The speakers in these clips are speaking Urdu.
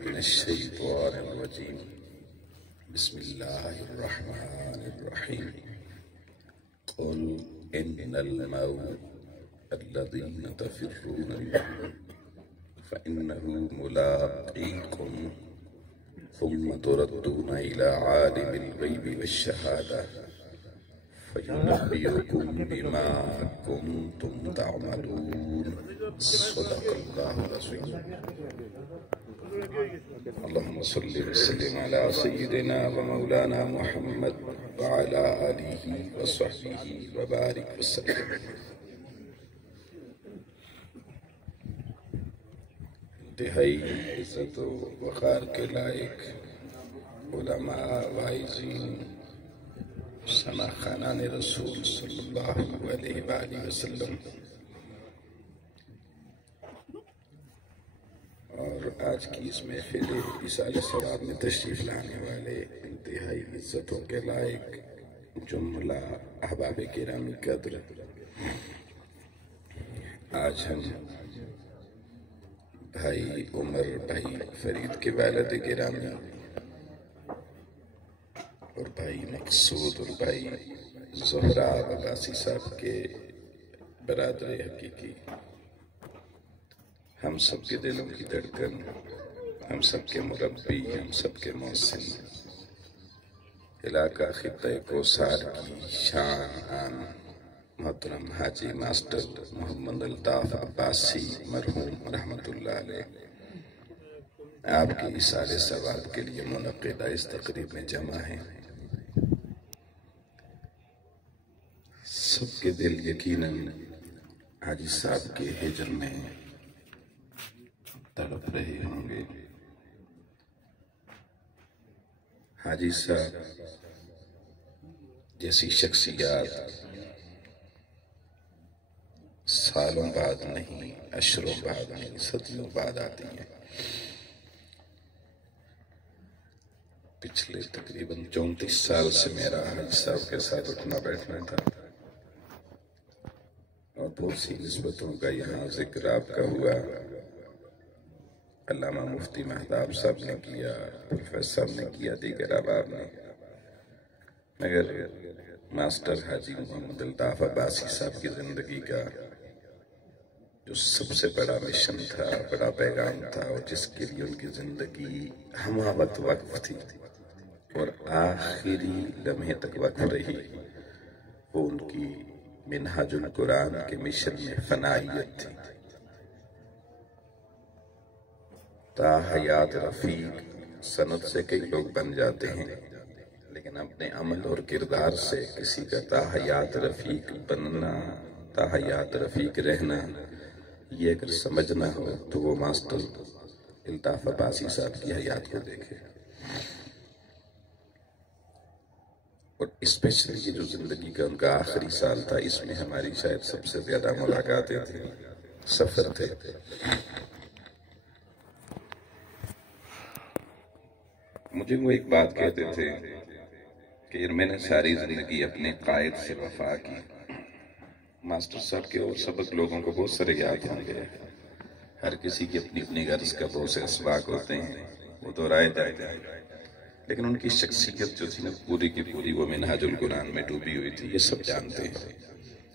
من الشيطان الرجيم بسم الله الرحمن الرحيم قل إن الموت الذين تفرون منه فإنه ملاقيكم ثم تردون إلى عالم الغيب والشهادة فينبئكم بما كنتم تعملون صدق الله العظيم. اللهم صل وسلم على سيدنا ومولانا محمد وعلى آله وصحبه وبارك وسلم. انتہائی عزت و وقار کے لائق علماء واعظین سنا خانان رسول صلی اللہ علیہ وآلہ وسلم، اور آج کی اس محفل ایصال ثواب میں تشریف لانے والے انتہائی عزتوں کے لائق جملہ احباب کرام قدر، آج ہم بھائی عمر بھائی فرید کے والد گرامی اور بھائی مقصود اور بھائی زہرا عباسی صاحب کے برادر حقیقی، ہم سب کے دلوں کی دھڑکن، ہم سب کے مربی، ہم سب کے محسن، علاقہ خطہ کوثر کی شان محترم حاجی ماسٹر محمد الطاف عباسی مرحوم رحمت اللہ علیہ، آپ کی ایصال ثواب کے لیے منعقدہ اس تقریب میں جمع ہیں۔ سب کے دل یقیناً حاجی صاحب کے ہجر میں تڑپ رہے ہوں گے۔ حاجی صاحب جیسی شخصیات سالوں بعد نہیں، اشروں بعد نہیں، صدیوں بعد آتی ہیں۔ پچھلے تقریباً 34 سال سے میرا حاجی صاحب کے ساتھ اٹھنا بیٹھنا تھا، اور بہت سی نسبتوں کا یہاں ذکر آپ کا ہوا۔ علامہ مفتی مہتاب صاحب نے کیا، پروفیسر نے کیا، دیگر احباب نے، مگر ماسٹر حاجی محمد الطاف عباسی صاحب کی زندگی کا جو سب سے بڑا مشن تھا، بڑا پیغام تھا، اور جس کے لیے ان کی زندگی ہمہ وقت وقف تھی اور آخری لمحے تک وقف رہی، وہ ان کی منہاج القرآن کے مشن میں فنائیت تھی۔ تا حیات رفیق سند سے کئی لوگ بن جاتے ہیں، لیکن اپنے عمل اور کردار سے کسی کا تا حیات رفیق بننا، تا حیات رفیق رہنا، یہ اگر سمجھنا ہو تو وہ ماسٹر الطاف عباسی صاحب کی حیات کو دیکھے، اور اسپیشلی یہ جو زندگی کا ان کا آخری سال تھا، اس میں ہماری شاید سب سے زیادہ ملاقاتیں تھیں، سفر تھے۔ مجھے وہ ایک بات کہتے تھے کہ میں نے ساری زندگی اپنے قائد سے وفا کی۔ ماسٹر صاحب کے اور سبق لوگوں کو بہت سارے یاد ہوں گے، ہر کسی کی اپنی اپنی غرض کا بہت سے اسباق ہوتے ہیں، وہ دہرائے جاتے ہیں، لیکن ان کی شخصیت جو تھی نا پوری کی پوری وہ منہاج القرآن میں ڈوبی ہوئی تھی، یہ سب جانتے ہیں۔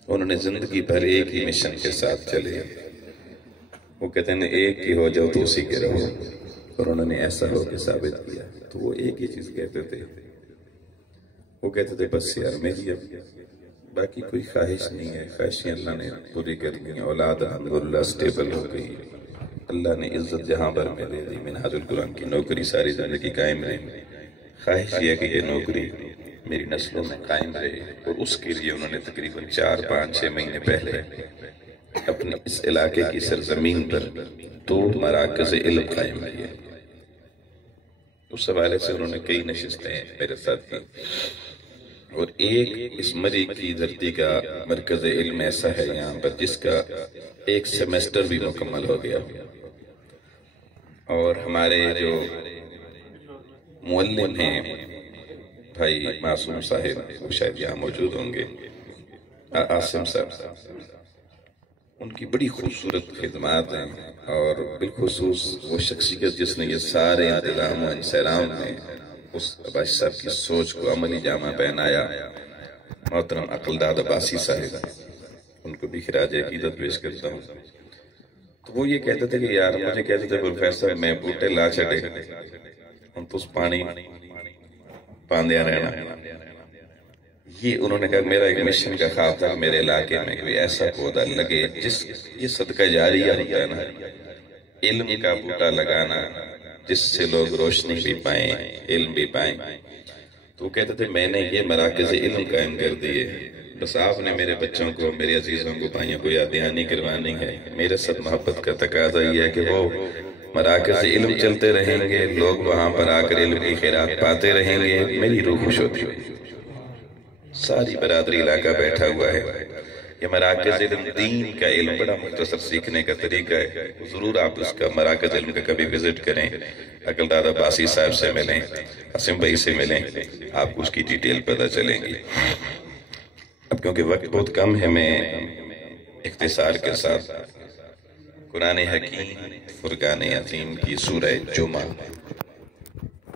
انہوں نے زندگی بھر ایک ہی مشن کے ساتھ چلے، وہ کہتے ہیں ایک ہی ہو جاؤ تو اسی کے رہو، اور انہوں نے ایسا ہو کے ثابت کیا۔ تو وہ ایک ہی چیز کہتے تھے، وہ کہتے تھے بس یار میری اب باقی کوئی خواہش نہیں ہے، خواہشیں اللہ نے پوری کر دی، اولاد الحمدللہ سٹیبل ہو گئی، اللہ نے عزت جہاں بھر میں دے دی، منہاج القرآن کی نوکری ساری زندگی قائم رہی، خواہش یہ کہ یہ نوکری میری نسلوں میں قائم رہے، اور اس کے لیے انہوں نے تقریباً 4-5-6 مہینے پہلے اپنے اس علاقے کی سرزمین پر 2 مراکز علم قائم کیے۔ اس حوالے سے انہوں نے کئی نشستیں میرے ساتھ کی، اور ایک اس مری کی دھرتی کا مرکز علم ایسا ہے یہاں پر جس کا ایک سیمیسٹر بھی مکمل ہو گیا، اور ہمارے جو معلم ہیں بھائی معصوم صاحب، وہ شاید یہاں موجود ہوں گے، عاصم صاحب، ان کی بڑی خوبصورت خدمات ہیں، اور بالخصوص وہ شخصیت جس نے یہ سارے انتظام و انصرام میں اس عباسی صاحب کی سوچ کو عملی جامہ پہنایا، محترم عقلداد عباسی صاحب، ان کو بھی خراج عقیدت پیش کرتا ہوں۔ تو وہ یہ کہتے تھے کہ یار مجھے کہتے تھے پروفیسر میں بوٹے لا چھڑے ہم تو اس پانی پاندیا رہنا۔ یہ انہوں نے کہا میرا ایک مشن کا خواب تھا میرے علاقے میں کوئی ایسا پودا لگے جس یہ صدقہ جاریہ ہوتا ہے نا، علم کا بوٹا لگانا جس سے لوگ روشنی بھی پائیں، علم بھی پائیں۔ تو وہ کہتے تھے میں نے یہ مراکز علم قائم کر دیے، بس آپ نے میرے بچوں کو، میرے عزیزوں کو، بھائیوں کو یاد دہانی کروانی ہے۔ میرے ساتھ محبت کا تقاضا یہ ہے کہ وہ مراکز علم چلتے رہیں گے، لوگ وہاں پر آ کر علم کی خیرات پاتے رہیں گے، میری روح خوش ہوتی ہے۔ ساری برادری علاقہ بیٹھا ہوا ہے۔ یہ مراکز علم دین کا علم بڑا مختصر سیکھنے کا طریقہ ہے، ضرور آپ اس کا مراکز علم کا کبھی وزٹ کریں، عقلداد عباسی صاحب سے ملیں، حسن بھائی سے ملیں، آپ کو اس کی ڈیٹیل پتہ چلیں گی۔ اب کیونکہ وقت بہت کم ہے، میں اختصار کے ساتھ قرآن حکیم فرقان عظیم کی سورہ جمعہ،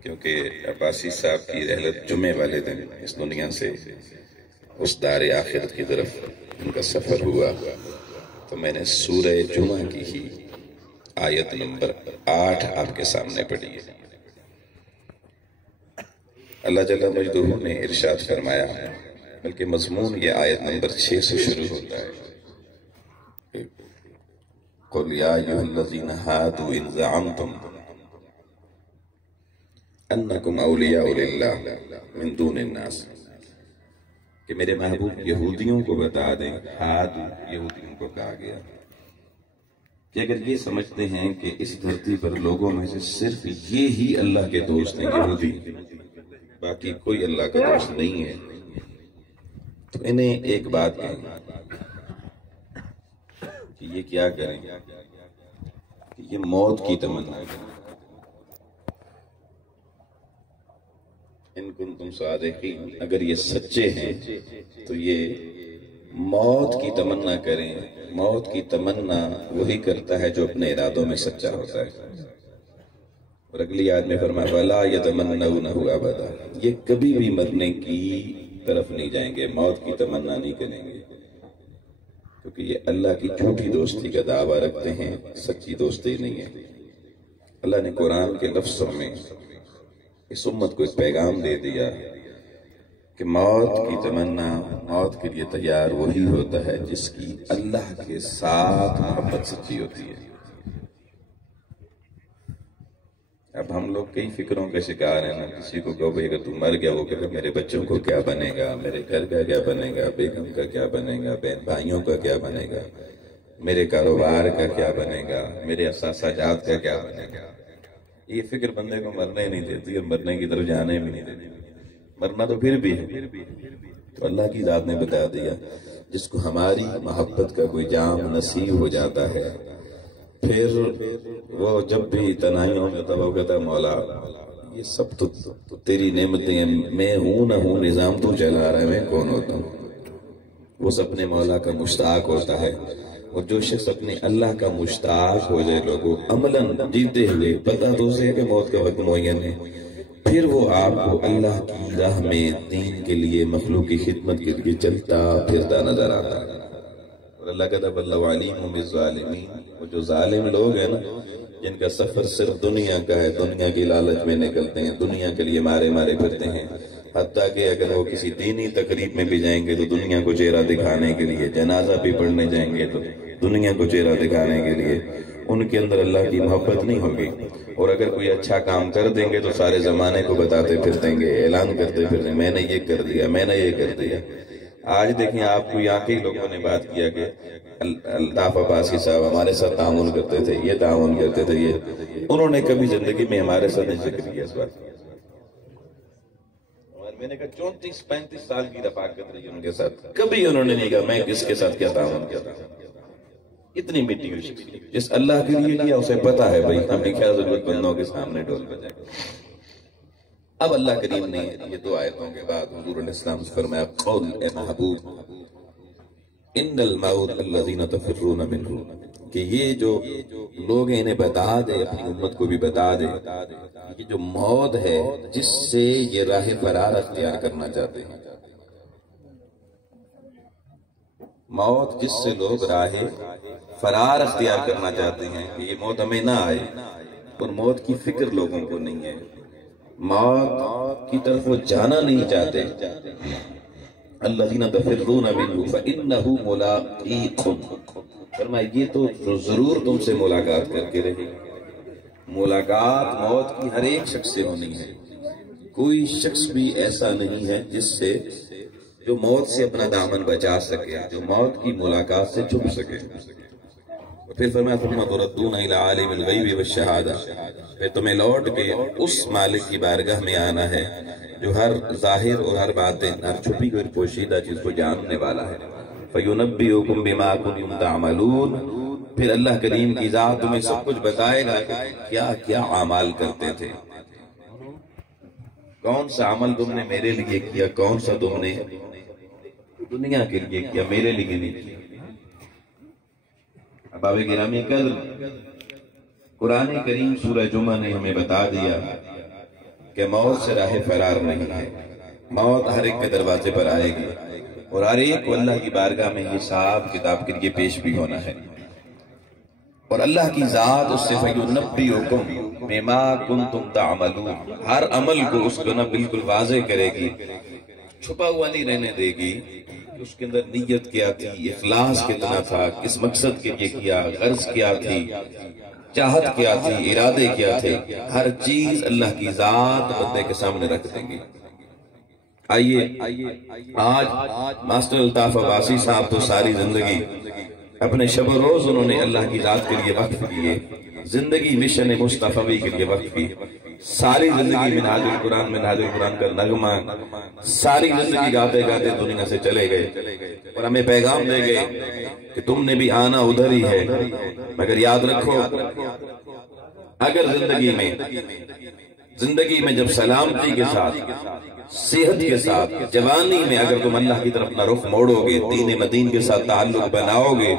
کیونکہ عباسی صاحب کی رحلت جمعے والے دن اس دنیا سے اس دار آخرت کی طرف ان کا سفر ہوا، تو میں نے سورہ جمعہ کی ہی آیت نمبر 8 آپ کے سامنے پڑھی ہے۔ اللہ جل مجدہ نے ارشاد فرمایا، بلکہ مضمون یہ آیت نمبر 6 سے شروع ہوتا ہے، قُلْ يَا أَيُّهَا الَّذِينَ هَادُوا إِنْ زَعَمْتُمْ أَنَّكُمْ أَوْلِيَاءُ لِلَّهِ مِنْ دُونِ النَّاسِ، کہ میرے محبوب یہودیوں کو بتا دیں، یہودیوں کو کہا گیا کہ اگر یہ سمجھتے ہیں کہ اس دھرتی پر لوگوں میں سے صرف یہ ہی اللہ کے دوست ہیں یہودی، باقی کوئی اللہ کا دوست نہیں ہے، تو انہیں ایک بات کہیں کہ یہ کیا کریں کہ یہ موت کی تمنا کریں۔ ان کنتم صادقین، اگر یہ سچے ہیں تو یہ موت کی تمنا کریں۔ موت کی تمنا وہی کرتا ہے جو اپنے ارادوں میں سچا ہوتا ہے۔ اور اگلی آیت میں فرمایا وَلَا يَتَمَنَّوْنَهُ أَبَدًا، یہ کبھی بھی مرنے کی طرف نہیں جائیں گے، موت کی تمنا نہیں کریں گے، کیونکہ یہ اللہ کی جھوٹی دوستی کا دعویٰ رکھتے ہیں، سچی دوستی نہیں ہے۔ اللہ نے قرآن کے لفظوں میں اس امت کو ایک پیغام دے دیا کہ موت کی تمنا، موت کے لیے تیار وہی ہوتا ہے جس کی اللہ کے ساتھ محبت سچی ہوتی ہے۔ اب ہم لوگ کئی فکروں کے شکار ہیں نا، کسی کو کہو بھئی اگر تو مر گیا وہ کہے میرے بچوں کو کیا بنے گا، میرے گھر کا کیا بنے گا، بیگم کا کیا بنے گا، بہن بھائیوں کا کیا بنے گا، میرے کاروبار کا کیا بنے گا، میرے اثاثہ جات کا کیا بنے گا۔ یہ فکر بندے کو مرنے نہیں دیتی اور مرنے کی طرف جانے بھی نہیں دیتی، مرنا تو پھر بھی ہے۔ تو اللہ کی ذات نے بتا دیا جس کو ہماری محبت کا کوئی جام نصیب ہو جاتا ہے، پھر وہ جب بھی تنہائیوں میں تب وہ کہتا ہے مولا یہ سب تو تیری نعمتیں ہیں، میں ہوں نہ ہوں نظام تو چلا رہا ہے، میں کون ہوتا ہوں۔ وہ اپنے مولا کا مشتاق ہوتا ہے، اور جو شخص اپنے اللہ کا مشتاق ہو جائے لوگوں عملاً جیتے ہوئے، پتہ تو اسے کہ موت کا وقت معین ہے، پھر وہ آپ کو اللہ کی راہ میں دین کے لیے، مخلوق کی خدمت کے لیے چلتا پھرتا نظر آتا ہے۔ اور اللہ کہتا واللہ علیم بالظالمین، وہ جو ظالم لوگ ہیں نا، جن کا سفر صرف دنیا کا ہے، دنیا کی لالچ میں نکلتے ہیں، دنیا کے لیے مارے مارے پھرتے ہیں، حتیٰ کہ اگر وہ کسی دینی تقریب میں بھی جائیں گے تو دنیا کو چہرہ دکھانے کے لیے، جنازہ بھی پڑھنے جائیں گے تو دنیا کو چہرہ دکھانے کے لیے، ان کے اندر اللہ کی محبت نہیں ہوگی۔ اور اگر کوئی اچھا کام کر دیں گے تو سارے زمانے کو بتاتے پھرتیں گے، اعلان کرتے پھرتیں گے میں نے یہ کر دیا، میں نے یہ کر دیا۔ آج دیکھیں آپ کو یہاں کے لوگوں نے بات کیا کہ الطاف عباسی صاحب ہمارے ساتھ تعاون کرتے تھے، یہ تعاون کرتے تھے، یہ انہوں نے کبھی زندگی میں ہمارے ساتھ نہیں ذکر کیا اس بات کا۔ میں نے کہا 34-35 سال کی رفاقت رہی ان کے ساتھ، کبھی انہوں نے نہیں کہا میں کس کے ساتھ کیا تعاون کیا تھا۔ اتنی مٹی ہوئی شخصیت، جس اللہ کے لیے کیا اسے پتا ہے بھائی ہمیں کیا ضرورت بندوں کے سامنے ڈول بجائے۔ اب اللہ کریم نے یہ 2 آیتوں کے بعد حضور علیہ السلام سے فرمایا قول اے محبوب ان الموت الذین تفرون منہ، کہ یہ جو لوگ انہیں بتا دے، اپنی امت کو بھی بتا دے کہ جو موت ہے جس سے یہ راہ فرار اختیار کرنا چاہتے ہیں، موت جس سے لوگ راہ فرار اختیار کرنا چاہتے ہیں کہ یہ موت ہمیں نہ آئے، اور موت کی فکر لوگوں کو نہیں ہے، موت کی طرف وہ جانا نہیں چاہتے، الذین تفرون منہ فإنہ ملاقیکم، فرمایا یہ تو ضرور تم سے ملاقات کر کے رہے، ملاقات موت کی ہر ایک شخص سے ہونی ہے، کوئی شخص بھی ایسا نہیں ہے جس سے جو موت سے اپنا دامن بچا سکے، جو موت کی ملاقات سے چھپ سکے۔ پھر فرمایا ثم تردون الی عالم الغیب والشہادہ، پھر تمہیں لوٹ کے اس مالک کی بارگاہ میں آنا ہے جو ہر ظاہر اور ہر باطن، ہر چھپی اور پوشیدہ چیز کو جاننے والا ہے۔ فَيُنَبِّئُكُم بِمَا كُنتُمْ تَعْمَلُونَ، پھر اللہ کریم کی ذات تمہیں سب کچھ بتائے گا کہ کیا کیا اعمال کرتے تھے، کون سا عمل تم نے میرے لیے کیا، کون سا تم نے دنیا کے لیے کیا، میرے لیے نہیں کیا۔ احباب گرامی قدر، قرآن کریم سورہ جمعہ نے ہمیں بتا دیا کہ موت سے راہ فرار نہیں ہے، موت ہر ایک کے دروازے پر آئے گی، اور ہر ایک کو اللہ کی بارگاہ میں حساب کتاب کے لیے پیش بھی ہونا ہے، اور اللہ کی ذات اس سے فَيُنَبِّئُكُم بِمَا كُنتُمْ تَعْمَلُونَ، ہر عمل کو اس کو نہ بالکل واضح کرے گی، چھپا ہوا نہیں رہنے دے گی کہ اس کے اندر نیت کیا تھی، اخلاص کتنا تھا، کس مقصد کے لیے کیا، غرض کیا تھی، چاہت کیا تھی، ارادے کیا تھے، ہر چیز اللہ کی ذات بندے کے سامنے رکھ دیں گے۔ آئیے آج ماسٹر الطاف عباسی صاحب تو ساری زندگی اپنے شب و روز انہوں نے اللہ کی ذات کے لیے وقف کیے، زندگی مشن مصطفی کے لیے وقف کی، ساری زندگی منہاج القرآن کا نغمہ، ساری زندگی گاتے گاتے دنیا سے چلے گئے، اور ہمیں پیغام دے گئے کہ تم نے بھی آنا ادھر ہی ہے، مگر یاد رکھو اگر زندگی میں جب سلامتی کے ساتھ، صحت کے ساتھ، جوانی میں اگر تم اللہ کی طرف اپنا رخ موڑو گے، دین مدین کے ساتھ تعلق بناؤ گے،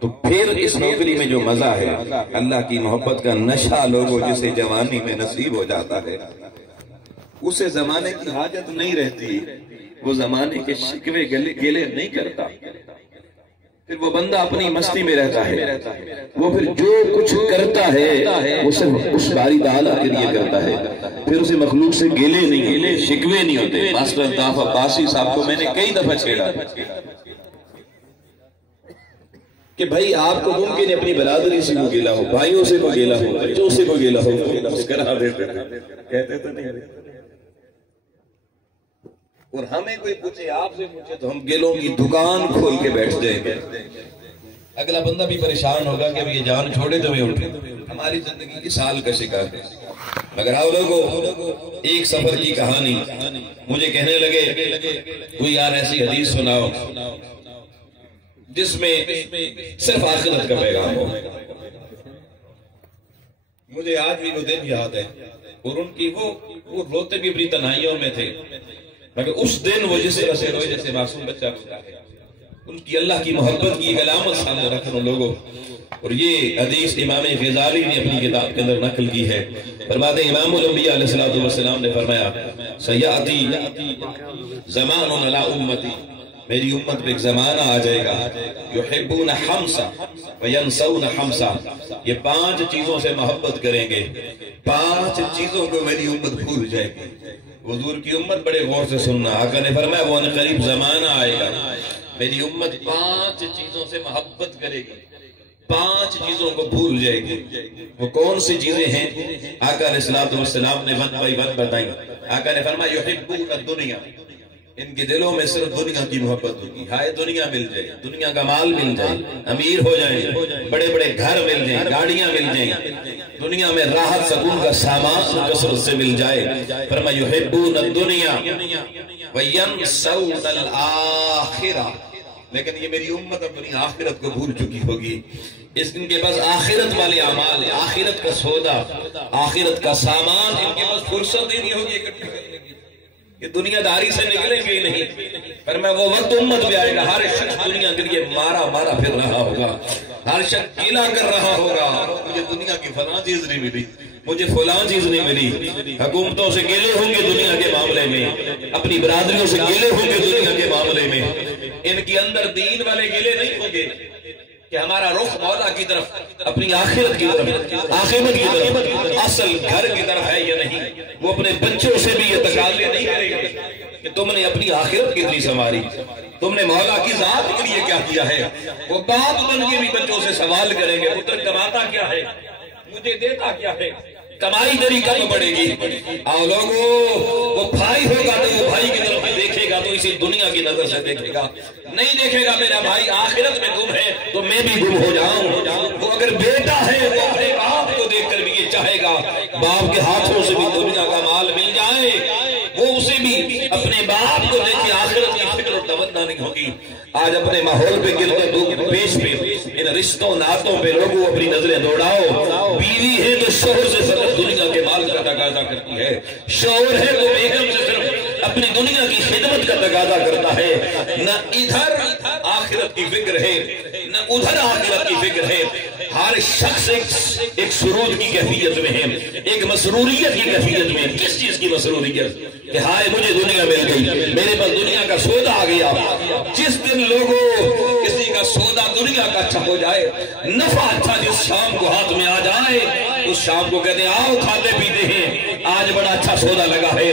تو پھر اس نوکری میں جو مزہ ہے، اللہ کی محبت کا نشہ لوگوں جسے جوانی میں نصیب ہو جاتا ہے، اسے زمانے کی حاجت نہیں رہتی، وہ زمانے کے شکوے گلے نہیں کرتا، پھر وہ بندہ اپنی مستی میں رہتا ہے، وہ پھر جو کچھ کرتا ہے وہ صرف اس باری تعالیٰ کے لیے کرتا ہے، پھر اسے مخلوق سے گلے نہیں، شکوے نہیں ہوتے۔ ماسٹر الطاف عباسی صاحب کو میں نے کئی دفعہ چھیڑا کہ بھائی آپ کو ممکن ہے اپنی برادری سے کو گیلا ہو، بھائیوں سے کو گیلا ہو، بچوں سے کو گیلا ہو، مسکرا دیتے تھے، کہتے تو نہیں، اور ہمیں کوئی پوچھے، آپ سے پوچھے تو ہم گیلوں کی دکان کھول کے بیٹھ جائیں گے۔ اگلا بندہ بھی پریشان ہوگا کہ اب یہ جان چھوڑے تو میں اٹھے، ہماری زندگی کی سال کا شکار ہے۔ مگر آؤ لوگوں، ایک سفر کی کہانی، مجھے کہنے لگے کوئی یار ایسی حدیث سناؤ جس میں صرف آخرت کا پیغام ہو۔ مجھے آج بھی وہ دن یاد ہے، اور ان کی وہ روتے بھی اپنی تنہائیوں میں تھے، مگر اس دن وہ جس طرح سے روئے جیسے معصوم بچہ روتا ہے۔ ان کی اللہ کی محبت کی ایک علامت سامنے رکھنا لوگوں، اور یہ حدیث امام غزالی نے اپنی کتاب کے اندر نقل کی ہے۔ فرماتے ہیں امام الانبیاء علیہ السلام نے فرمایا سیاتی زمان علی امتی، میری امت پہ ایک زمانہ آ جائے گا، یحبون حمسا وینسون حمسا، یہ 5 چیزوں سے محبت کریں گے، 5 چیزوں کو میری امت بھول جائے گی۔ حضور کی امت بڑے غور سے سننا، آقا نے فرمایا وہ قریب زمانہ آئے گا، میری امت 5 چیزوں سے محبت کرے گی، 5 چیزوں کو بھول جائے گی۔ وہ کون سی چیزیں ہیں؟ آقا علیہ السلام نے 1 بائی 1 بتائیں۔ آقا نے فرمایا یحبون الدنیا، ان کے دلوں میں صرف دنیا کی محبت ہوگی، ہائے دنیا مل جائے، دنیا کا مال مل جائے، امیر ہو جائیں، بڑے بڑے گھر مل جائیں، گاڑیاں مل جائیں، دنیا میں راحت سکون کا سامان کثرت سے مل جائے۔ فرمایا یحبون الدنیا وینسون الآخرہ، لیکن یہ میری امت اپنی آخرت کو بھول چکی ہوگی۔ ان کے پاس آخرت والے اعمال، آخرت کا سودا، آخرت کا سامان، ان کے پاس فرصت ہی نہیں ہوگی اکٹھے کرنے کی۔ کہ دنیا داری سے نکلیں گے ہی نہیں، پر میں وہ وقت امت میں آئے گا ہر شخص دنیا کے لیے مارا پھر رہا ہوگا، ہر شخص گیلا کر رہا ہوگا، مجھے دنیا کی فلاں چیز نہیں ملی، مجھے فلاں چیز نہیں ملی۔ حکومتوں سے گیلے ہوں گے دنیا کے معاملے میں، اپنی برادریوں سے گیلے ہوں گے دنیا کے معاملے میں، ان کے اندر دین والے گیلے نہیں ہوں گے کہ ہمارا رخ مولا کی طرف، اپنی آخرت کی طرف، آخرت کی طرف، اصل گھر کی طرف ہے یا نہیں۔ وہ اپنے بچوں سے بھی یہ تقاضے نہیں کریں گے کہ تم نے اپنی آخرت کتنی سنواری، تم نے مولا کی ذات کے لیے کیا کیا ہے۔ وہ باپ بن کے بھی بچوں سے سوال کریں گے، پتر کماتا کیا ہے، مجھے دیتا کیا ہے، کمائی تیری کب بڑھے گی۔ آؤ لوگو، وہ بھائی ہوگا تو وہ بھائی کی طرف دیکھے گا تو اسے دنیا کی نظر سے دیکھے گا، نہیں دیکھے گا میرا بھائی آخرت میں گم ہے تو میں بھی گم ہو جاؤں۔ وہ اگر بیٹا ہے وہ اپنے باپ کو دیکھ کر بھی یہ چاہے گا باپ کے ہاتھوں سے بھی دنیا کا مال مل جائے، وہ اسے بھی اپنے باپ کو دیکھ کے آخرت کی فکر و تمنا نہیں ہوگی۔ آج اپنے ماحول پہ گرتے پیش پہ ان رشتوں ناتوں پہ لوگوں اپنی نظریں دوڑاؤ۔ بیوی ہے تو شوہر سے صرف دنیا کے مال کا تقاضا کرتی ہے، شوہر ہے تو بیگم سے صرف اپنی دنیا کی خدمت کا تقاضا کرتا ہے، نہ ادھر آخرت کی فکر ہے نہ ادھر آخرت کی فکر ہے۔ ہر شخص ایک سرود کی کیفیت میں ہے، ایک مسروریت کی کیفیت میں۔ کس چیز کی مسروریت؟ کہ ہائے مجھے دنیا مل گئی، میرے پاس دنیا کا سودا آ گیا۔ جس دن لوگوں کسی کا سودا دنیا کا اچھا ہو جائے، نفع اچھا جس شام کو ہاتھ میں آ جائے، اس شام کو کہتے ہیں آؤ کھاتے پیتے ہیں، آج بڑا اچھا سودا لگا ہے۔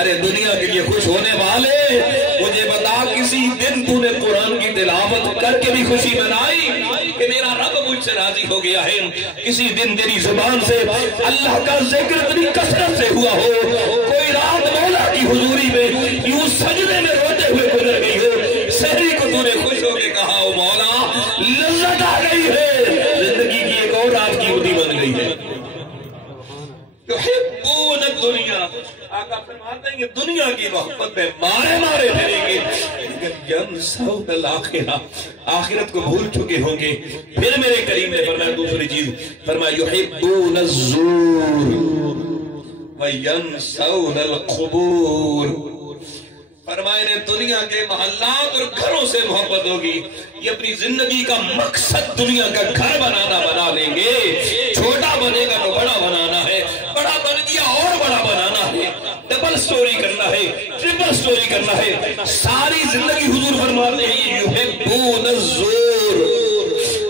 ارے دنیا کے لیے خوش ہونے والے، مجھے بتا کسی دن تو نے قرآن کی تلاوت کر کے بھی خوشی منائی کہ میرا رب مجھ سے راضی ہو گیا ہے؟ کسی دن تیری زبان سے اللہ کا ذکر اتنی کثرت سے ہوا ہو، کوئی رات مولا کی حضوری میں یوں سجدے میں روتے ہوئے گزر گئی ہو، سحری کو تو نے خوش ہو کے کہا او مولا لذت آ گئی ہے، زندگی کی ایک اور رات کی ہوتی بن گئی ہے۔ یحبون الدنیا، آقا فرماتے ہیں کہ دنیا کی محبت میں مارے پھریں گے، لیکن ینسون الآخرہ، آخرت کو بھول چکے ہوں گے۔ پھر میرے کریم نے فرمایا دوسری چیز، فرمایا یحبون الزور وینسون القبور۔ فرمائے نے دنیا کے محلات اور گھروں سے محبت ہوگی، یہ اپنی زندگی کا مقصد دنیا کا گھر بنا لیں گے، چھوٹا بنے گا تو بڑا بنانا ہے، بڑا بن گیا اور بڑا بنانا ہے، ڈبل سٹوری کرنا ہے، ٹرپل سٹوری کرنا ہے، ساری زندگی حضور فرماتے ہیں یحبون الزور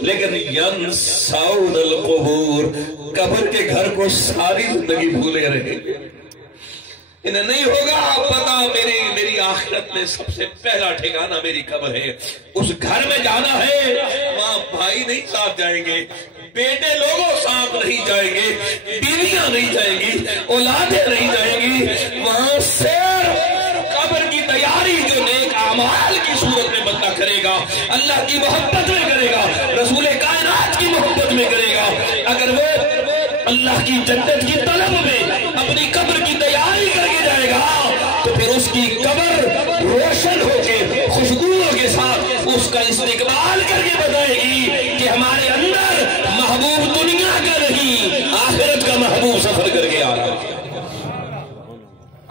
لیکن ینسون القبور، قبر کے گھر کو ساری زندگی بھولے رہے۔ انہیں نہیں ہوگا پتا میری آخرت میں سب سے پہلا ٹھکانہ میری قبر ہے، اس گھر میں جانا ہے، وہاں بھائی نہیں ساتھ جائیں گے، بیٹے لوگوں ساتھ نہیں جائیں گے، بیویاں نہیں جائیں گی، اولادیں نہیں جائیں گی، وہاں صرف قبر کی تیاری جو نیک اعمال کی صورت میں بندہ کرے گا، اللہ کی محبت میں کرے گا، رسول کائنات کی محبت میں کرے گا، اگر وہ اللہ کی جنت کی طلب میں اپنی قبر کی تیاری کر کے جائے گا تو پھر اس کی قبر روشن ہو کے خوشبوؤں کے ساتھ اس کا استقبال کر کے بتائے گی کہ ہمارے اندر محبوب دنیا کا نہیں آخرت کا محبوب سفر کر کے آ رہا ہے۔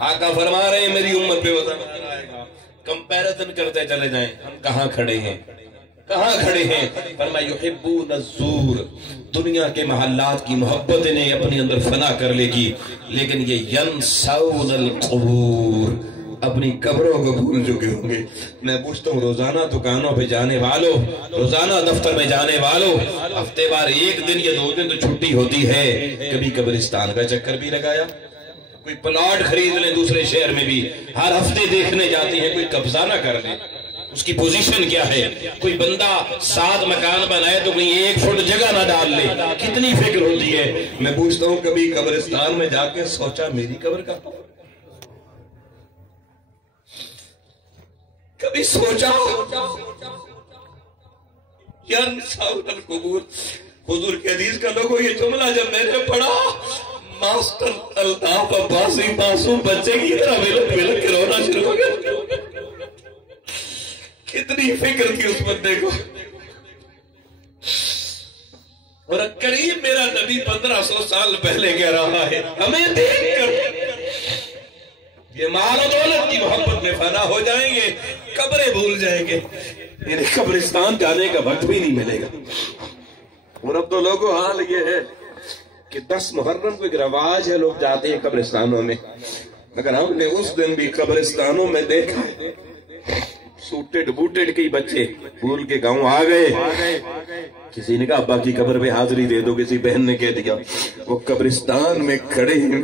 آقا فرما رہے ہیں میری امت پہ وزن آئے گا، کمپیریزن کرتے چلے جائیں ہم کہاں کھڑے ہیں، کہاں کھڑے ہیں۔ فرمایا یحبون الزور، دنیا کے محلات کی محبت انہیں اپنی اندر فنا کر لے گی، لیکن یہ ینسون القبور، اپنی قبروں کو بھول چکے ہوں گے۔ میں پوچھتا ہوں روزانہ دکانوں پہ جانے والوں، روزانہ دفتر میں جانے والوں، ہفتے بار ایک دن یا 2 دن تو چھٹی ہوتی ہے، کبھی قبرستان کا چکر بھی لگایا؟ کوئی پلاٹ خرید لیں دوسرے شہر میں بھی، ہر ہفتے دیکھنے جاتے ہیں، کوئی قبضہ نہ کر لیں، اس کی پوزیشن کیا ہے؟ کوئی بندہ 7 مکان بنائے تو کوئی 1 فٹ جگہ نہ ڈال لے، کتنی فکر ہوتی ہے۔ میں پوچھتا ہوں کبھی قبرستان میں جا کے سوچا میری قبر کا؟ کبھی سوچا؟ ینسون القبور، حضور کے حدیث کا لوگوں یہ جملہ جب میں نے پڑھا، ماسٹر الطاف عباسی معصوم بچے کی طرح ملک کے رونا شروع ہو گیا۔ کتنی فکر تھی اس بندے کو، اور قریب میرا نبی 1500 سال پہلے کہہ رہا ہے ہمیں دیکھ کر کہ مال و دولت کی محبت میں فنا ہو جائیں گے، قبریں بھول جائیں گے، انہیں قبرستان جانے کا وقت بھی نہیں ملے گا۔ اور اب تو لوگوں حال یہ ہے کہ 10 محرم کو ایک رواج ہے، لوگ جاتے ہیں قبرستانوں میں، مگر ہم نے اس دن بھی قبرستانوں میں دیکھا سوٹڈ بوٹڈ کئی بچے بھول کے گاؤں آ گئے، کسی نے کہا ابا کی قبر پہ حاضری دے دو، کسی بہن نے کہہ دیا، وہ قبرستان میں کھڑے ہیں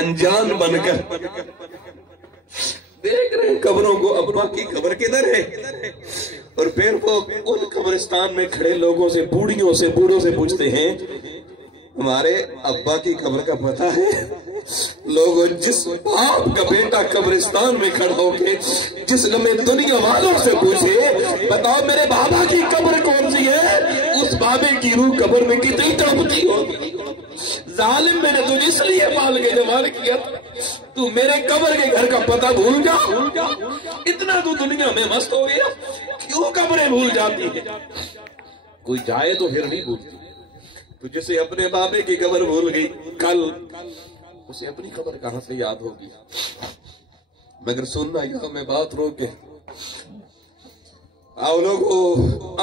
انجان بن کر دیکھ رہے ہیں قبروں کو، ابا کی قبر کدھر ہے؟ اور پھر وہ ان قبرستان میں کھڑے لوگوں سے، بوڑھیوں سے، بوڑھوں سے پوچھتے ہیں ہمارے ابا کی قبر کا پتہ ہے؟ لوگوں، جس باپ کا بیٹا قبرستان میں کھڑا ہو کے جس لمحے دنیا والوں سے پوچھے بتاؤ میرے بابا کی قبر کون سی ہے، اس بابے کی روح قبر میں کتنی تڑپتی ہوگی۔ ظالم، میں نے تجھے اس لیے پال کے جوان کیا تو میرے قبر کے گھر کا پتہ بھول جا، اتنا تو دنیا میں مست ہو گیا، کیوں قبریں بھول جاتی ہے؟ کوئی جائے تو پھر نہیں بھولتی، تو جسے اپنے بابے کی قبر بھول گئی کل اسے اپنی قبر کہاں سے یاد ہوگی؟ مگر سننا یہاں میں بات روکے آؤ لوگوں،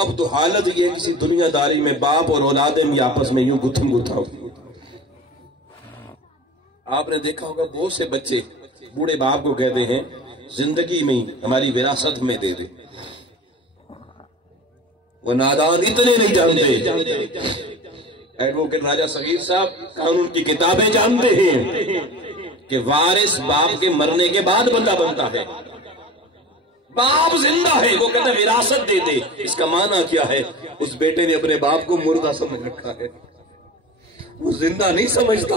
اب تو حالت یہ کسی دنیا داری میں باپ اور اولادیں بھی آپس میں یوں گتھم گتھا ہوگی۔ آپ نے دیکھا ہوگا بہت سے بچے بوڑھے باپ کو کہتے ہیں زندگی میں ہماری وراثت میں دے دے، وہ نادان اتنے نہیں جانتے۔ ایڈوکیٹ راجہ صغیر صاحب قانون کی کتابیں جانتے ہیں کہ وارث باپ کے مرنے کے بعد بندہ بنتا ہے، باپ زندہ ہے وہ کہتا ہے وراثت دے دے، اس کا معنی کیا ہے؟ اس بیٹے نے اپنے باپ کو مردہ سمجھ رکھا ہے، وہ زندہ نہیں سمجھتا۔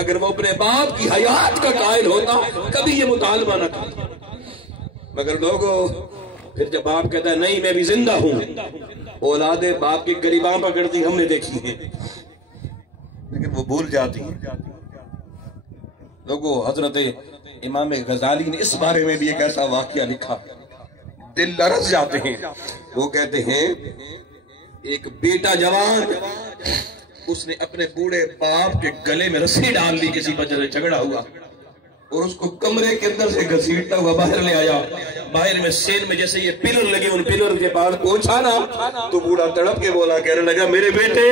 اگر وہ اپنے باپ کی حیات کا قائل ہوتا کبھی یہ مطالبہ نہ کرتا، مگر لوگوں پھر جب باپ کہتا ہے نہیں میں بھی زندہ ہوں، اولادیں باپ کی گریباں پکڑتی ہم نے دیکھی ہیں، لیکن وہ بھول جاتی ہیں۔ لوگوں، حضرت امام غزالی نے اس بارے میں بھی ایک ایسا واقعہ لکھا، دل لرز جاتے ہیں۔ وہ کہتے ہیں ایک بیٹا جوان، اس نے اپنے بوڑھے باپ کے گلے میں رسی ڈال لی، کسی وجہ سے جھگڑا ہوا، اور اس کو کمرے کے اندر سے گھسیٹتا ہوا باہر لے آیا۔ باہر میں سین میں جیسے یہ پلر لگے، ان پلر کے پاس پہنچا نا تو بوڑھا تڑپ کے بولا، کہنے لگا میرے بیٹے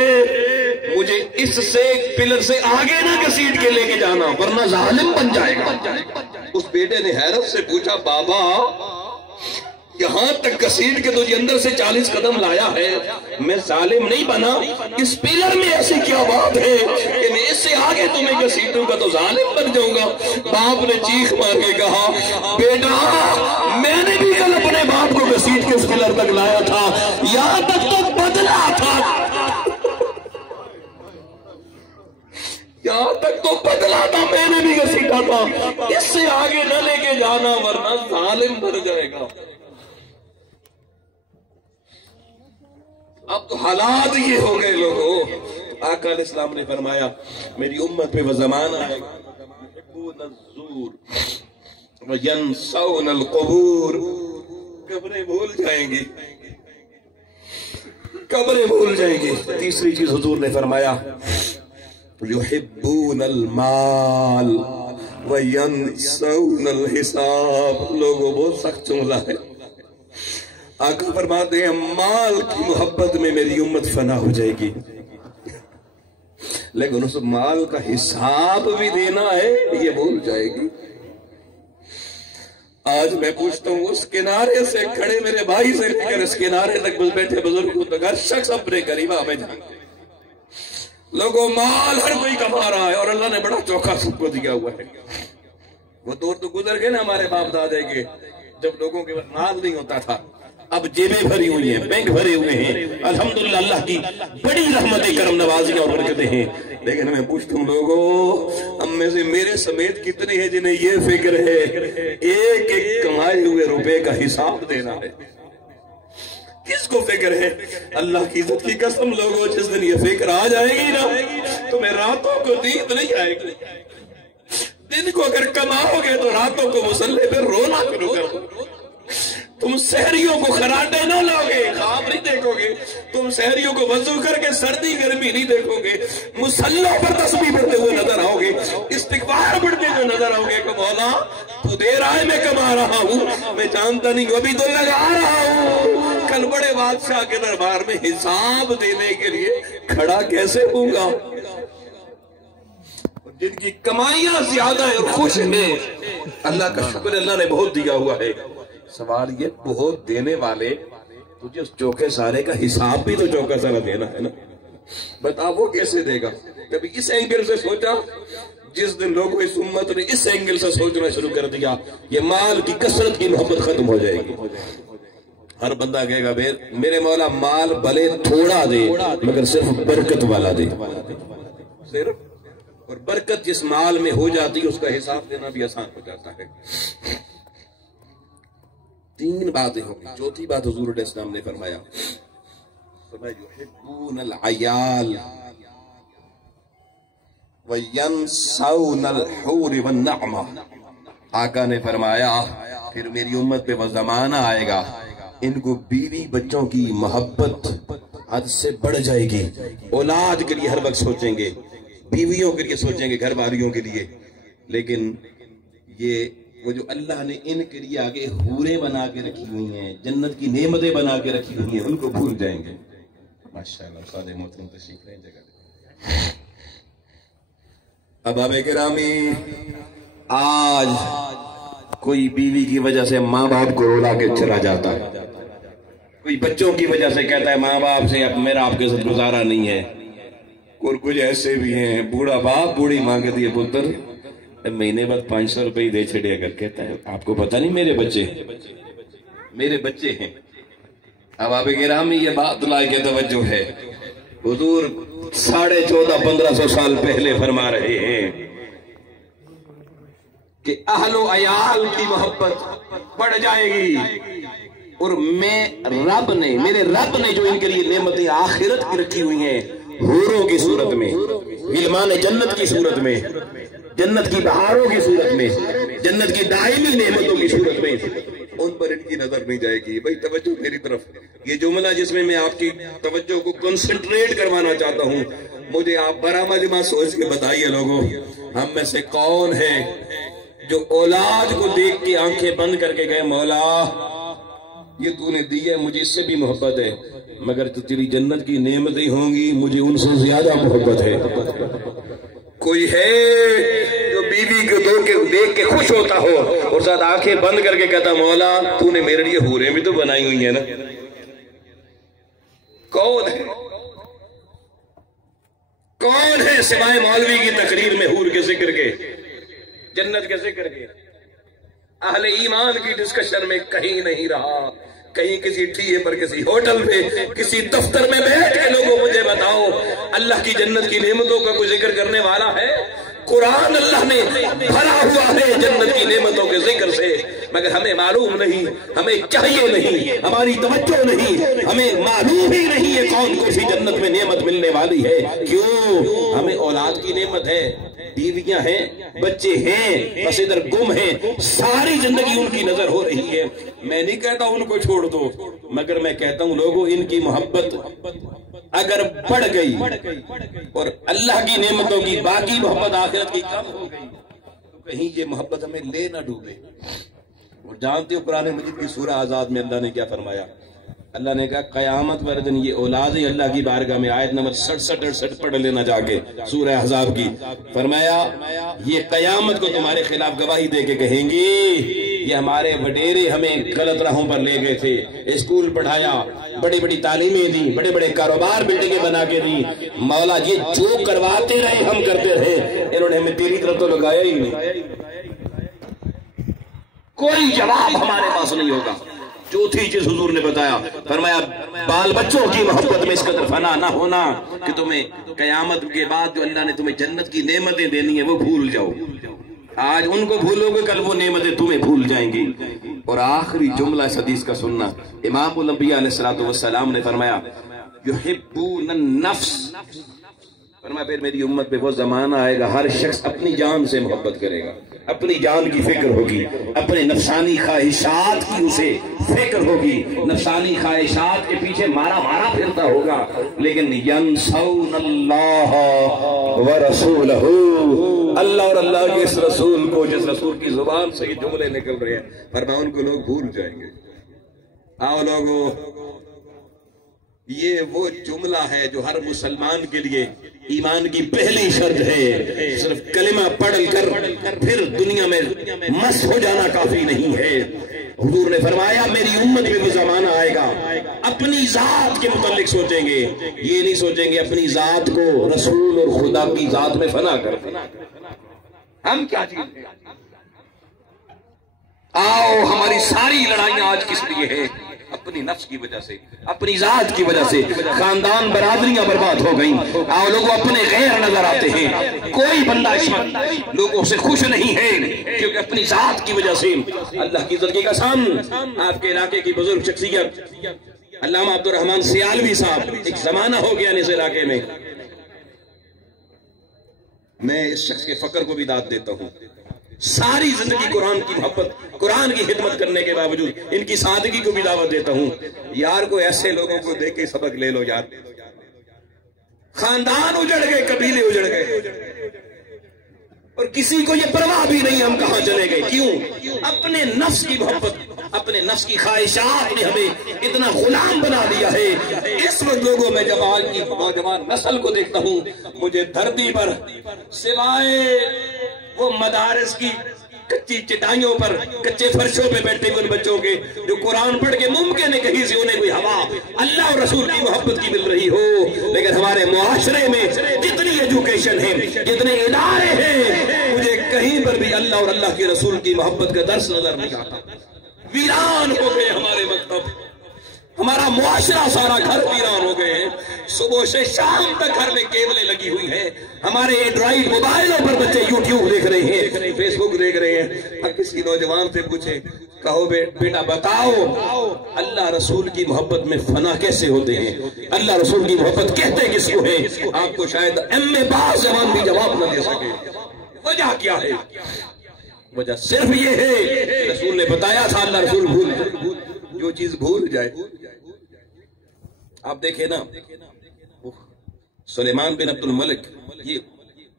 مجھے اس سے پلر سے آگے نہ گھسیٹ کے لے کے جانا ورنہ ظالم بن جائے گا۔ اس بیٹے نے حیرت سے پوچھا بابا یہاں تک گھسیٹ کے تجھے اندر سے 40 قدم لایا ہے، میں ظالم نہیں بنا، اس پلر میں ایسی کیا بات ہے کہ میں اس سے آگے تمہیں گھسیٹوں گا تو ظالم بن جاؤں گا؟ باپ نے چیخ مار کے کہا بیٹا میں نے بھی کل اپنے باپ کو گھسیٹ کے اس پلر تک لایا تھا، یہاں تک تو بدلا تھا، یہاں تک تو بدلا تھا، میں نے بھی گھسیٹا تھا، اس سے آگے نہ لے کے جانا ورنہ ظالم بن جائے گا۔ اب تو حالات یہ ہو گئے لوگوں، آقا علیہ السلام نے فرمایا میری امت پہ وہ زمانہ ہے يحبون الزور وینسون القبور، قبریں بھول جائیں گی، قبریں بھول جائیں گی۔ تیسری چیز حضور نے فرمایا يحبون المال وینسون الحساب، لوگوں بہت سخت جملہ ہے۔ آقا فرماتے ہیں مال کی محبت میں میری امت فنا ہو جائے گی، لیکن اس مال کا حساب بھی دینا ہے یہ بھول جائے گی۔ آج میں پوچھتا ہوں اس کنارے سے کھڑے میرے بھائی سے لے کر اس کنارے تک بیٹھے بزرگوں تک ہر شخص اپنے قریبہ میں جانتے، لوگوں مال ہر کوئی کما رہا ہے اور اللہ نے بڑا چوکھا سب کو دیا ہوا ہے۔ وہ دور تو گزر گئے نا ہمارے باپ دادے کے، جب لوگوں کے مال نہیں ہوتا تھا، اب جیبیں بھری ہوئی ہیں، بینک بھرے ہوئے ہیں، الحمدللہ اللہ کی بڑی رحمت کرم نوازیاں اور برکتیں ہیں، لیکن میں پوچھتا ہوں لوگوں ہم میں سے میرے سمیت کتنے ہیں جنہیں یہ فکر ہے ایک ایک کمائے ہوئے روپے کا حساب دینا ہے؟ کس کو فکر ہے؟ اللہ کی عزت کی قسم لوگوں جس دن یہ فکر آ جائے گی نا تمہیں راتوں کو نیند نہیں آئے گی، دن کو اگر کماؤ گے تو راتوں کو مصلے پہ رونا شروع کر دو، تم سحریوں کو خراٹے نہ لاؤ گے، خواب نہیں دیکھو گے، تم سحریوں کو وضو کر کے سردی گرمی نہیں دیکھو گے، مصلوں پر تسبیح پڑھتے ہوئے نظر آؤ گے، استغفار پڑھتے ہوئے نظر آؤ گے کہ مولا تو دے رہا ہے میں کما رہا ہوں، میں جانتا نہیں ابھی تو لگا رہا ہوں، کل بڑے بادشاہ کے دربار میں حساب دینے کے لیے کھڑا کیسے ہوں گا؟ جن کی کمائیاں زیادہ ہے اور خوش ہیں، اللہ کا شکر اللہ نے بہت دیا ہوا ہے، سوال یہ بہت دینے والے تجھے اس چوکے سارے کا حساب بھی تو چوکا سارا دینا ہے نا، بتا وہ کیسے دے گا؟ کبھی اس اینگل سے سوچا؟ جس دن لوگوں اس امت نے اس اینگل سے سوچنا شروع کر دیا، یہ مال کی کثرت کی محبت ختم ہو جائے گی۔ ہر بندہ کہے گا میرے مولا مال بھلے تھوڑا دے مگر صرف برکت والا دے، صرف، اور برکت جس مال میں ہو جاتی ہے اس کا حساب دینا بھی آسان ہو جاتا ہے۔ تین باتیں ہوں گی، چوتھی بات حضور علیہ السلام نے فرمایا يحبون العيال وينسون الحور والنعمہ، آقا نے فرمایا پھر میری امت پہ وہ زمانہ آئے گا ان کو بیوی بچوں کی محبت حد سے بڑھ جائے گی، اولاد کے لیے ہر وقت سوچیں گے، بیویوں کے لیے سوچیں گے، گھر والیوں کے لیے، لیکن یہ وہ جو اللہ نے ان کے لیے آگے حوریں بنا کے رکھی ہوئی ہیں، جنت کی نعمتیں بنا کے رکھی ہوئی ہیں، ان کو بھول جائیں گے۔ ماشاءاللہ استاد محترم تشریف لیں جگہ۔ احباب گرامی، آج کوئی بیوی کی وجہ سے ماں باپ کو رولا کے چلا جاتا ہے، کوئی بچوں کی وجہ سے کہتا ہے ماں باپ سے اب میرا آپ کے ساتھ گزارا نہیں ہے، اور کچھ ایسے بھی ہیں بوڑھا باپ بوڑھی ماں کے دیے پتر مہینے بعد 500 روپے دے چھڑے اگر کہتا ہے آپ کو پتہ نہیں میرے بچے ہیں۔ احباب گرامی، یہ بات لائق توجہ ہے، حضور 1450-1500 سال پہلے فرما رہے ہیں کہ اہل و عیال کی محبت بڑھ جائے گی، اور میرے رب نے جو ان کے لیے نعمتیں آخرت کی رکھی ہوئی ہیں، حوروں کی صورت میں، غلمان جنت کی صورت میں، جنت کی بہاروں کی صورت میں، جنت کی دائمی نعمتوں کی صورت میں، ان پر ان کی نظر نہیں جائے گی۔ بھائی توجہ میری طرف، یہ جملہ جس میں آپ کی توجہ کو کنسنٹریٹ کروانا چاہتا ہوں، مجھے آپ برا مجمع سوچ کے بتائیے لوگوں، ہم میں سے کون ہے جو اولاد کو دیکھ کے آنکھیں بند کر کے گئے مولا یہ تو نے دی ہے، مجھے اس سے بھی محبت ہے، مگر تو تیری جنت کی نعمتیں ہوں گی مجھے ان سے زیادہ محبت ہے؟ کوئی ہے جو بیوی کو دیکھ کے خوش ہوتا ہو اور ساتھ آنکھیں بند کر کے کہتا مولا تو نے میرے لیے حوریں بھی تو بنائی ہوئی ہیں نا؟ کون ہے سوائے مولوی کی تقریر میں حور کے ذکر کے، جنت کے ذکر کے؟ اہل ایمان کی ڈسکشن میں کہیں نہیں رہا، کہیں کسی ٹھیے پر، کسی ہوٹل میں، کسی دفتر میں بیٹھ کے لوگوں مجھے بتاؤ اللہ کی جنت کی نعمتوں کا کوئی ذکر کرنے والا ہے؟ قرآن اللہ نے بھرا ہوا ہے جنت کی نعمتوں کے ذکر سے، مگر ہمیں معلوم نہیں، ہمیں چاہیے نہیں، ہماری توجہ نہیں، ہمیں معلوم ہی نہیں ہے کون کون سی جنت میں نعمت ملنے والی ہے۔ کیوں؟ ہمیں اولاد کی نعمت ہے، بیویاں ہیں، بچے ہیں، بس ادھر گم ہیں، ساری زندگی ان کی نظر ہو رہی ہے۔ میں نہیں کہتا ان کو چھوڑ دو، مگر میں کہتا ہوں لوگوں ان کی محبت اگر بڑھ گئی اور اللہ کی نعمتوں کی باقی محبت آخرت کی کم ہو گئی تو کہیں یہ محبت ہمیں لے نہ ڈوبے۔ اور جانتے ہو قرآن مجید کی سورہ آزاد میں اللہ نے کیا فرمایا؟ اللہ نے کہا قیامت پر دن یہ اولادیں اللہ کی بارگاہ میں، آیت نمبر 67-68 پڑھ لینا جا کے سورہ احزاب کی، فرمایا یہ قیامت کو تمہارے خلاف گواہی دے کے کہیں گی یہ ہمارے وڈیرے ہمیں غلط راہوں پر لے گئے تھے، اسکول پڑھایا، بڑی بڑی تعلیمیں دی، بڑے بڑے کاروبار بلڈنگیں بنا کے دی، مولا یہ جو کرواتے رہے ہم کرتے رہے، انہوں نے ہمیں تیری طرف تو لگایا ہی نہیں۔ کوئی جواب ہمارے پاس نہیں ہوگا۔ چوتھی چیز حضور نے بتایا، فرمایا بال بچوں کی محبت میں اس قدر فنا نہ ہونا کہ تمہیں قیامت کے بعد جو اللہ نے تمہیں جنت کی نعمتیں دینی ہیں وہ بھول جاؤ۔ آج ان کو بھولو گے کل وہ نعمتیں تمہیں بھول جائیں گی۔ اور آخری جملہ اس حدیث کا سننا، امام الانبیاء علیہ السلام نے فرمایا یحبون النفس، فرمایا پھر میری امت پہ وہ زمانہ آئے گا ہر شخص اپنی جان سے محبت کرے گا، اپنی جان کی فکر ہوگی، اپنے نفسانی خواہشات کی اسے فکر ہوگی، نفسانی خواہشات کے پیچھے مارا پھرتا ہوگا، لیکن ینسون اللہ ورسولہ، اللہ اور اللہ کے اس رسول کو، جس رسول کی زبان سے یہ جملے نکل رہے ہیں، فرمایا ان کو لوگ بھول جائیں گے۔ آؤ لوگوں، یہ وہ جملہ ہے جو ہر مسلمان کے لیے ایمان کی پہلی شرط ہے۔ صرف کلمہ پڑھ کر پھر دنیا میں مست ہو جانا کافی نہیں ہے۔ حضور نے فرمایا میری امت میں وہ زمانہ آئے گا اپنی ذات کے متعلق سوچیں گے، یہ نہیں سوچیں گے اپنی ذات کو رسول اور خدا کی ذات میں فنا کر دیں۔ ہم کیا چیز ہیں؟ آؤ، ہماری ساری لڑائیاں آج کس لیے ہیں؟ اپنی نفس کی وجہ سے، اپنی ذات کی وجہ سے خاندان برادریاں برباد ہو گئیں۔ آؤ لوگوں اپنے غیر نظر آتے ہیں، کوئی بندہ اس وقت لوگوں سے خوش نہیں ہے کیونکہ اپنی ذات کی وجہ سے۔ اللہ کی عزت کی قسم، آپ کے علاقے کی بزرگ شخصیت علامہ عبدالرحمن سیالوی صاحب، ایک زمانہ ہو گیا اس علاقے میں اس شخص کے فقر کو بھی داد دیتا ہوں۔ ساری زندگی قرآن کی محبت، قرآن کی خدمت کرنے کے باوجود ان کی سادگی کو بھی دعوت دیتا ہوں۔ یار کو ایسے لوگوں کو دیکھ کے سبق لے لو یار۔ خاندان اجڑ گئے، قبیلے اجڑ گئے، اور کسی کو یہ پرواہ بھی نہیں ہم کہاں چلے گئے۔ کیوں؟ اپنے نفس کی محبت، اپنے نفس کی خواہشات نے ہمیں اتنا غلام بنا دیا ہے۔ اس وقت لوگوں میں جب آج کی نوجوان نسل کو دیکھتا ہوں، مجھے دھرتی پر سوائے وہ مدارس کی کچی چٹائیوں پر، کچے فرشوں پہ بیٹھے ہوئے ان بچوں کے جو قرآن پڑھ کے ممکن ہے کہیں سے انہیں کوئی ہوا اللہ اور رسول کی محبت کی مل رہی ہو، لیکن ہمارے معاشرے میں جتنی ایجوکیشن ہے، جتنے ادارے ہیں، مجھے کہیں پر بھی اللہ اور اللہ کے رسول کی محبت کا درس نظر نہیں آتا۔ ویران ہو گئے ہمارے مکتب، ہمارا معاشرہ، سارا گھر ویران ہو گئے ہیں۔ صبح سے شام تک گھر میں کیبلیں لگی ہوئی ہیں، ہمارے اینڈرائیڈ موبائلوں پر بچے یوٹیوب دیکھ رہے ہیں، فیس بک دیکھ رہے ہیں۔ اب کسی نوجوان سے پوچھیں، کہو بیٹا بتاؤ اللہ رسول کی محبت میں فنا کیسے ہوتے ہیں؟ اللہ رسول کی محبت کہتے کس کو ہے؟ آپ کو شاید ایم پاس زبان بھی جواب نہ دے سکے۔ وجہ کیا ہے؟ وجہ صرف یہ ہے، رسول نے بتایا تھا اللہ رسول بھول جو چیز بھول جائے۔ آپ دیکھیں نا، سلیمان بن عبد الملک، یہ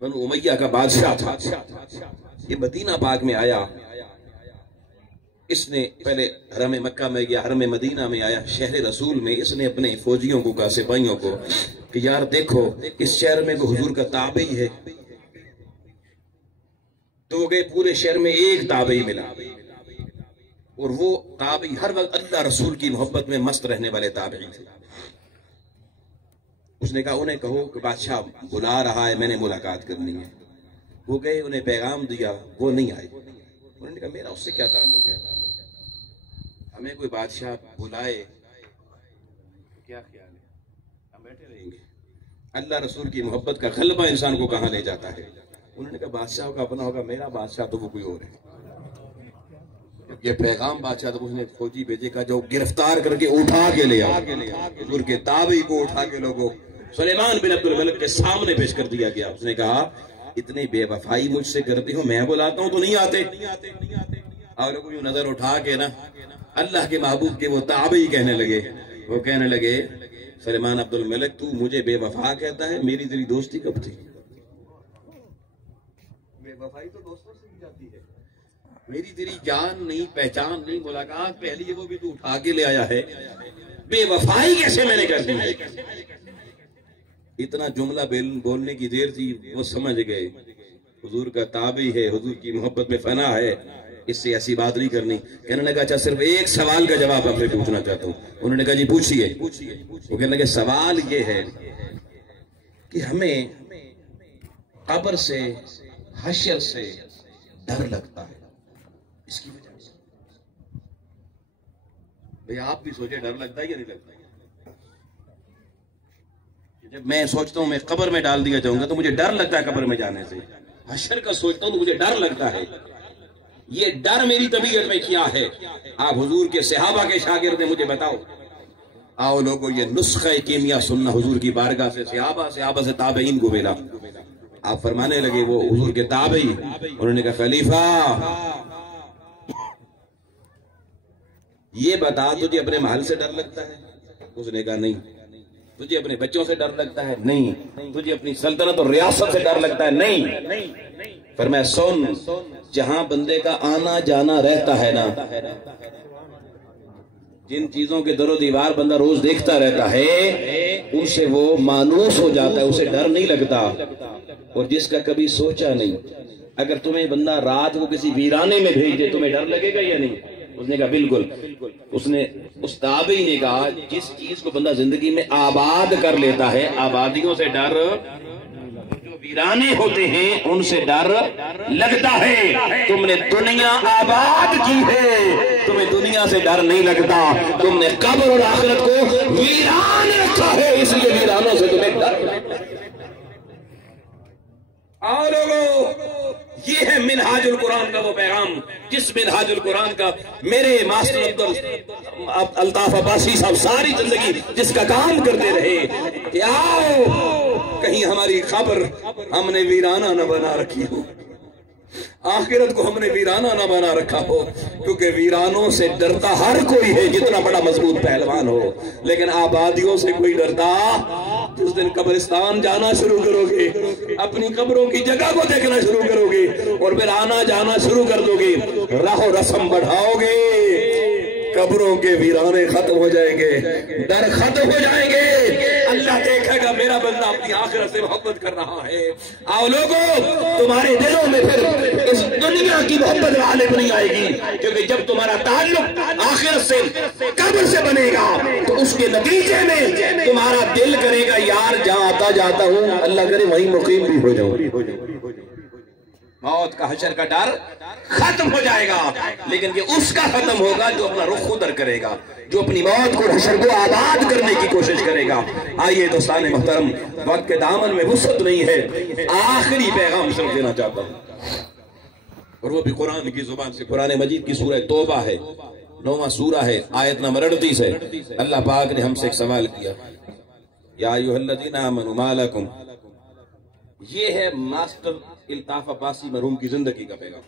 بنو امیہ کا بادشاہ تھا، یہ مدینہ پاک میں آیا۔ اس نے پہلے حرم مکہ میں گیا، حرم مدینہ میں آیا، شہر رسول میں اس نے اپنے فوجیوں کو کہا، سپاہیوں کو کہ یار دیکھو اس شہر میں وہ حضور کا تابعی ہے۔ تو گئے، پورے شہر میں ایک تابعی ملا، اور وہ تابعی ہر وقت اللہ رسول کی محبت میں مست رہنے والے تابعی تھے۔ اس نے کہا انہیں کہو کہ بادشاہ بلا رہا ہے، میں نے ملاقات کرنی ہے۔ وہ گئے، انہیں پیغام دیا، وہ نہیں آئے۔ انہوں نے کہا میرا اس سے کیا تعلق ہے؟ ہمیں کوئی بادشاہ بلائے کیا خیال ہے؟ ہم بیٹھے رہیں گے؟ اللہ رسول کی محبت کا غلبہ انسان کو کہاں لے جاتا ہے؟ انہوں نے کہا بادشاہ کا اپنا ہوگا، میرا بادشاہ تو وہ کوئی اور ہے۔ یہ پیغام بادشاہ تو اس نے فوجی بھیجے کا جو گرفتار کر کے اٹھا کے لے آ، حضور کے تابعی کو اٹھا کے لوگوں سلیمان بن عبد الملک کے سامنے پیش کر دیا گیا۔ اس نے کہا اتنی بے وفائی مجھ سے کرتے ہو، میں بلاتا ہوں تو نہیں آتے؟ اور لوگوں نظر اٹھا کے نا اللہ کے محبوب کے وہ تابعی کہنے لگے، وہ کہنے لگے سلیمان عبد الملک تو مجھے بے وفا کہتا ہے، میری تیری دوستی کب تھی؟ بے وفائی تو دوستوں سے ہی جاتی ہے، میری تیری جان نہیں، پہچان نہیں، ملاقات پہلی ہے وہ بھی تو اٹھا کے لے آیا ہے، بے وفائی کیسے میں نے کر دی؟ اتنا جملہ بولنے کی دیر تھی، وہ سمجھ گئے حضور کا تابعی ہے، حضور کی محبت میں فنا ہے، اس سے ایسی بات نہیں کرنی۔ کہنے لگا اچھا صرف ایک سوال کا جواب آپ سے پوچھنا چاہتا ہوں۔ انہوں نے کہا جی پوچھئے۔ وہ کہنے لگے سوال یہ ہے کہ ہمیں قبر سے، حشر سے ڈر لگتا ہے، اس کی وجہ سے بھئی آپ بھی سوچے ڈر لگتا ہے یا نہیں لگتا ہے؟ جب میں سوچتا ہوں میں قبر میں ڈال دیا جاؤں گا تو مجھے ڈر لگتا ہے قبر میں جانے سے، حشر کا سوچتا ہوں تو مجھے ڈر لگتا ہے۔ یہ ڈر میری طبیعت میں کیا ہے؟ آپ حضور کے صحابہ کے شاگرد ہیں، مجھے بتاؤ۔ آؤ لوگوں یہ نسخہ کیمیا سننا حضور کی بارگاہ سے، صحابہ سے تابعین کو ملا۔ آپ فرمانے لگے وہ حضور کے تابعی، انہوں نے کہا خلیفہ یہ بتا تجھے اپنے محل سے ڈر لگتا ہے؟ اس نے کہا نہیں۔ تجھے اپنے بچوں سے ڈر لگتا ہے؟ نہیں. تجھے اپنی سلطنت اور ریاست سے ڈر لگتا ہے؟ نہیں. فرمایا سن، جہاں بندے کا آنا جانا رہتا ہے نا، جن چیزوں کے در و دیوار بندہ روز دیکھتا رہتا ہے ان سے وہ مانوس ہو جاتا ہے، اسے ڈر نہیں لگتا. اور جس کا کبھی سوچا نہیں، اگر تمہیں بندہ رات کو کسی ویرانے میں بھیج دے تمہیں ڈر لگے گا یا نہیں؟ اس نے کہا بالکل. اس تابعی نے کہا جس چیز کو بندہ زندگی میں آباد کر لیتا ہے، آبادیوں سے ڈر، جو ویرانے ہوتے ہیں ان سے ڈر لگتا ہے. تم نے دنیا آباد کی ہے، تمہیں دنیا سے ڈر نہیں لگتا. تم نے قبر اور آخرت کو ویران رکھا ہے، اس لیے ویرانوں سے تمہیں ڈر لگتا ہے. اور لوگوں، یہ ہے منہاج القرآن کا وہ پیغام جس منہاج القرآن کا میرے ماسٹر الطاف عباسی صاحب ساری زندگی جس کا کام کرتے رہے کہ آؤ کہیں ہماری خبر ہم نے ویرانہ نہ بنا رکھی ہو، آخرت کو ہم نے ویرانہ نہ بنا رکھا ہو. کیونکہ ویرانوں سے ڈرتا ہر کوئی ہے جتنا بڑا مضبوط پہلوان ہو، لیکن آبادیوں سے کوئی ڈرتا. جس دن قبرستان جانا شروع کرو گے، اپنی قبروں کی جگہ کو دیکھنا شروع کرو گے اور پھر آنا جانا شروع کر دو گے، راہ و رسم بڑھاؤ گے، قبروں کے ویرانے ختم ہو جائیں گے، ڈر ختم ہو جائیں گے. اللہ دیکھے گا میرا بندہ اپنی آخرت سے محبت کر رہا ہے. آؤ لوگوں، تمہارے دلوں میں پھر اس دنیا کی محبت غالب نہیں آئے گی، کیونکہ جب تمہارا تعلق آخرت سے قبر سے بنے گا تو اس کے نتیجے میں تمہارا دل کرے گا یار جہاں آتا جاتا ہوں اللہ کرے وہیں مقیم بھی ہو جاؤں. موت کا حشر کا ڈر ختم ہو جائے گا، لیکن یہ اس کا ختم ہوگا جو اپنا رخ خود کرے گا، جو اپنی موت کو حشر کو آباد کرنے کی کوشش کرے گا. آئیے دوستان محترم، وقت کے دامن میں وسعت نہیں ہے، آخری پیغام صرف دینا چاہتا ہوں اور وہ بھی قرآن کی زبان سے. قرآن مجید کی سورہ توبہ ہے، 9واں سورہ ہے، آیت نمبر 38 ہے. اللہ پاک نے ہم سے ایک سوال کیا، یا ایھا الذین آمنوا ما لکم. یہ ہے ماسٹر الطاف عباسی مرحوم کی زندگی کا پیغام.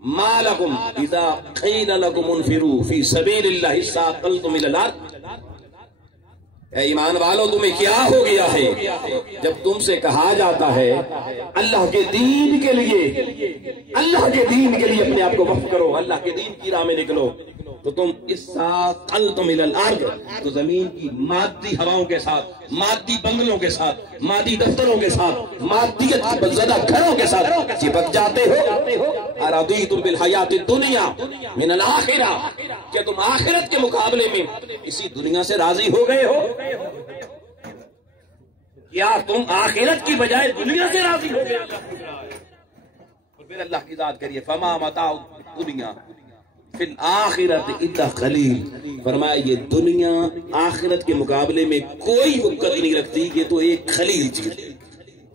ما لکم اذا قیل لکم انفروا فی سبیل اللہ ثاقلتم الی الارض. اے ایمان والو، تمہیں کیا ہو گیا ہے جب تم سے کہا جاتا ہے اللہ کے دین کے لیے، اللہ کے دین کے لیے اپنے آپ کو وقف کرو، اللہ کے دین کی راہ میں نکلو، تو تم اس ثاقلتم الی الارض، تو زمین کی مادی ہواؤں کے ساتھ، مادی بنگلوں کے ساتھ، مادی دفتروں کے ساتھ، مادیت کی زدہ گھروں کے ساتھ چپک جاتے ہو. ارضیتم بالحیات الدنیا من الآخرہ، کیا تم آخرت کے مقابلے میں اسی دنیا سے راضی ہو گئے ہو؟ کیا تم آخرت کی بجائے دنیا سے راضی ہو گئے؟ اور پھر اللہ کی ذات کریے، فما متاع الدنیا فی الآخرۃ الا قلیل. فرمایا یہ دنیا آخرت کے مقابلے میں کوئی وقت نہیں رکھتی، یہ تو ایک خلیل چیز،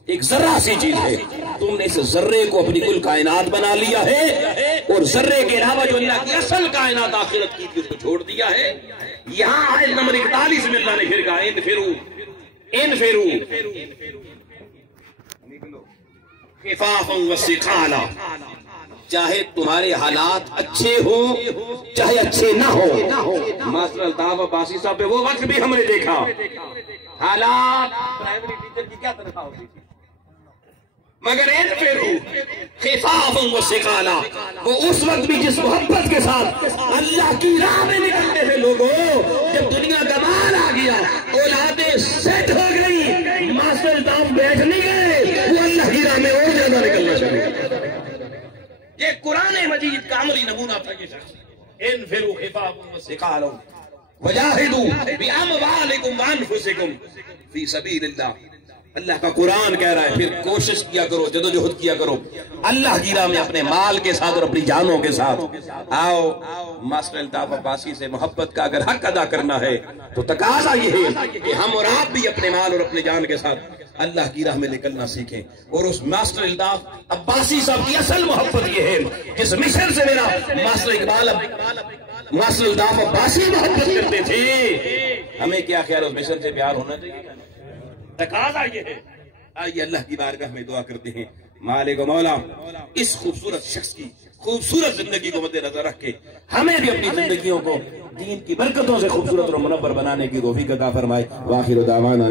ایک ذرہ سی چیز ہے. تم نے اس ذرے کو اپنی کل کائنات بنا لیا ہے اور ذرے کے علاوہ جو اللہ کی اصل کائنات آخرت کی تھی اس کو چھوڑ دیا ہے. یہاں آیت نمبر 41 میں اللہ نے پھر کہا انفروا خفافا وثقالا. چاہے تمہارے حالات اچھے ہوں چاہے اچھے نہ ہوں. ماسٹر الطاف عباسی صاحب پہ وہ وقت بھی ہم نے دیکھا حالات پرائمری ٹیچر کی کیا تنخواہ ہوتی تھی، مگر انفروا خفافا وثقالا، وہ اس وقت بھی جس محبت کے ساتھ اللہ کی راہ میں نکلتے تھے. لوگوں، جب دنیا کا مال آ گیا، اولادیں سیٹ ہو گئی، ماسٹر الطاف بیٹھ نہیں گئے، وہ اللہ کی راہ میں اور زیادہ نکلنا چاہیے. یہ قرآن مجید کا عملی نمونہ تھا. یہ شخص انفروا خفافا وثقالا وجاہدوا باموالکم وانفسکم فی سبیل اللہ. اللہ کا قرآن کہہ رہا ہے پھر کوشش کیا کرو، جدوجہد کیا کرو اللہ کی راہ میں اپنے مال کے ساتھ اور اپنی جانوں کے ساتھ. آؤ، ماسٹر الطاف عباسی سے محبت کا اگر حق ادا کرنا ہے تو تقاضا یہ ہے کہ ہم اور آپ بھی اپنے مال اور اپنے جان کے ساتھ اللہ کی راہ میں نکلنا سیکھیں. اور اس ماسٹر الطاف عباسی صاحب کی اصل محبت یہ ہے، جس مشن سے میرا ماسٹر اقبال ماسٹر الطاف عباسی محبت کرتے تھے، ہمیں کیا خیال اس مشن سے پیار ہونا چاہیے. تقاضا یہ ہے. آئیے اللہ کی بارگاہ میں دعا کرتے ہیں، مالک و مولا اس خوبصورت شخص کی خوبصورت زندگی کو مد نظر رکھ کے ہمیں بھی اپنی زندگیوں کو دین کی برکتوں سے خوبصورت اور منور بنانے کی توفیق عطا فرمائے۔ وآخر دعوانا